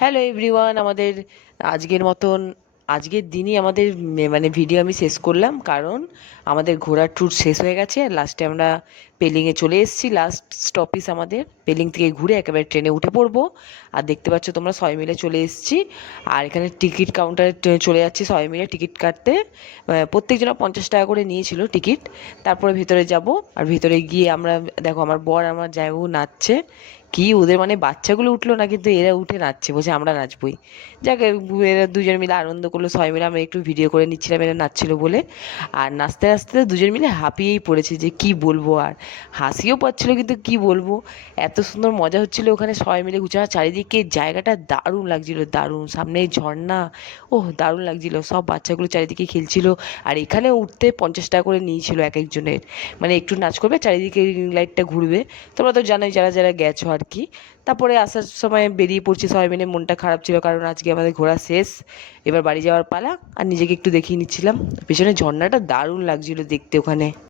Hello everyone, আমাদের আজকের মতন আজকের দিনই আমাদের মানে ভিডিও আমি শেষ করলাম, কারণ আমাদের ঘোরার ট্যুর শেষ হয়ে গেছে। আর লাস্টে আমরা পেলিংয়ে চলে এসেছি। লাস্ট স্টপিস আমাদের পেলিং থেকে ঘুরে একেবারে ট্রেনে উঠে পড়বো। আর দেখতে পাচ্ছ তোমরা সবাই মিলে চলে এসেছি। আর এখানে টিকিট কাউন্টারে চলে যাচ্ছি সবাই মিলে টিকিট কাটতে। প্রত্যেকজনা 50 টাকা করে নিয়েছিল টিকিট। তারপরে ভেতরে যাব। আর ভেতরে গিয়ে আমরা দেখো আমার বর আমার জামাইবাবু নাচছে। কি ওদের মানে বাচ্চাগুলো উঠলো না, কিন্তু এরা উঠে নাচছে, বলছে আমরা নাচবই। যাক, এরা দুজন মিলে আনন্দ করলো, সবাই মিলে আমরা একটু ভিডিও করে নিচ্ছিলাম এরা নাচছিল বলে। আর নাচতে নাচতে দুজন মিলে হাঁপিয়েই পড়েছে, যে কি বলবো। আর হাসিও পাচ্ছিল, কিন্তু কি বলবো, এত সুন্দর মজা হচ্ছিল ওখানে সবাই মিলে ঘুরছে। আর চারিদিকে জায়গাটা দারুণ লাগছিল, দারুণ, সামনে ঝর্ণা, ওহ দারুণ লাগছিল। সব বাচ্চাগুলো চারিদিকে খেলছিল। আর এখানে উঠতে 50 টাকা করে নিয়েছিল এক একজনের, মানে একটু নাচ করবে, চারিদিকে রিং লাইটটা ঘুরবে। তোমরা তো জানোই যারা যারা গেছো আর কি। তারপরে আসার সময় বেরিয়ে পড়ছি সবাই মিলে, মনটা খারাপ ছিল কারণ আজকে আমাদের ঘোরা শেষ, এবার বাড়ি যাওয়ার পালা। আর নিজেকে একটু দেখিয়ে নিচ্ছিলাম, পেছনে ঝর্ণাটা দারুণ লাগছিল দেখতে ওখানে।